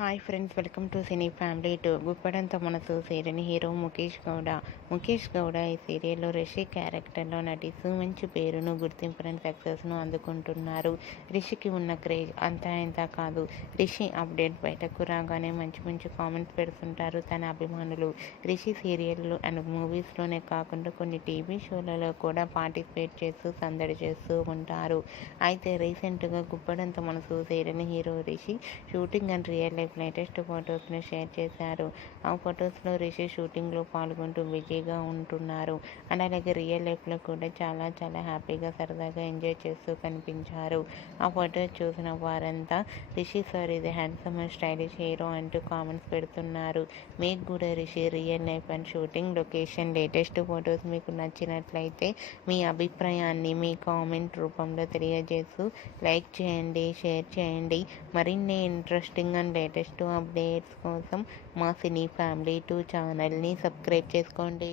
Hi friends, welcome to cine family two. Guppedantha Manasu serial hero Mukesh Gowda. ఈ సీరియల్లో రిషి క్యారెక్టర్లో నటిస్తూ మంచి పేరును, గుర్తింపును, సక్సెస్ను అందుకుంటున్నారు. రిషికి ఉన్న క్రేజ్ అంతా ఇంత కాదు. రిషి అప్డేట్ బయటకు రాగానే మంచి మంచి కామెంట్స్ పెడుతుంటారు తన అభిమానులు. రిషి సీరియల్లో అండ్ మూవీస్లోనే కాకుండా కొన్ని టీవీ షోలలో కూడా పార్టిసిపేట్ చేస్తూ సందడి చేస్తూ ఉంటారు. అయితే రీసెంట్గా Guppedantha Manasu serial hero Rishi shooting and real life latest ఫొటోస్ను షేర్ చేశారు. ఆ ఫొటోస్లో రిషి షూటింగ్లో పాల్గొంటూ బిజీగా ఉంటున్నారు. అండ్ అలాగే రియల్ లైఫ్లో కూడా చాలా చాలా హ్యాపీగా సరదాగా ఎంజాయ్ చేస్తూ కనిపించారు. ఆ ఫోటో చూసిన వారంతా రిషి సార్ ఇది హ్యాండ్సమ్ అండ్ స్టైలిష్ హీరో అంటూ కామెంట్స్ పెడుతున్నారు. మీకు కూడా Rishi real life and shooting location latest photos మీకు నచ్చినట్లయితే మీ అభిప్రాయాన్ని మీ కామెంట్ రూపంలో తెలియజేస్తూ లైక్ చేయండి, షేర్ చేయండి. మరిన్ని ఇంట్రెస్టింగ్ అండ్ లేటెస్ట్ అప్డేట్స్ కోసం మా సినీ ఫ్యామిలీ 2 ఛానల్ని సబ్స్క్రైబ్ చేసుకోండి.